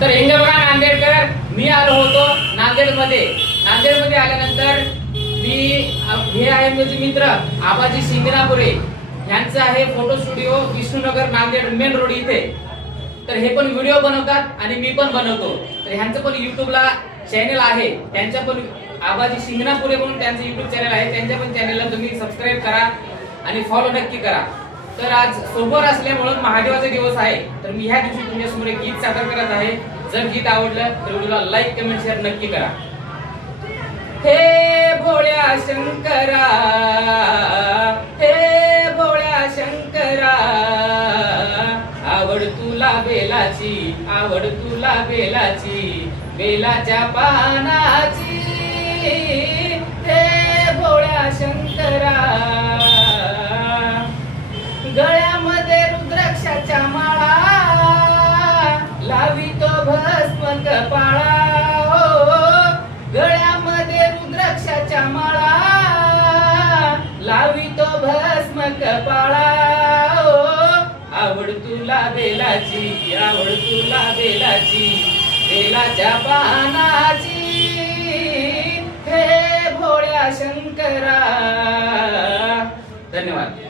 तर हिंग बघा नांदेडकर, मी आलो होतो नांदेडमध्ये आल्यानंतर हे आहे माझे मित्र आबाजी सिंगनापुरे यांचं आहे photo studio Vishnunagar Nanded main road इथे. तर हे पण व्हिडिओ बनवतात आणि मी पण बनवतो. तर ह्यांचं पण युट्यूबला चॅनल आहे, त्यांच्या पण आबाजी सिंगनापुरे म्हणून त्यांचं युट्यूब चॅनल आहे. त्यांच्या पण चॅनलला तुम्ही सबस्क्राईब करा आणि फॉलो नक्की करा. तर आज सोमवार असल्यामुळे महादेवाचा दिवस आहे, तर मी ह्या दिवशी तुमच्यासमोर एक गीत सादर करत आहे. जर गीत आवडलं तर व्हिडिओला लाईक कमेंट शेअर नक्की करा. हे भोळ्या शंकरा, हे भोळ्या शंकरा, आवड तुला बेलाची, आवड तुला बेलाची, बेलाच्या पानाची. हे भोळ्या शंकरा, गळ्यामध्ये रुद्राक्षाच्या माळा, लावितो भस्म कपाळा. गळ्यामध्ये रुद्राक्षाच्या माळा, लावितो भस्म कपाळा. आवड तुला बेलाची, आवड तुला बेलाची, बेलाच्या पानाची. हे भोळ्या शंकरा. धन्यवाद.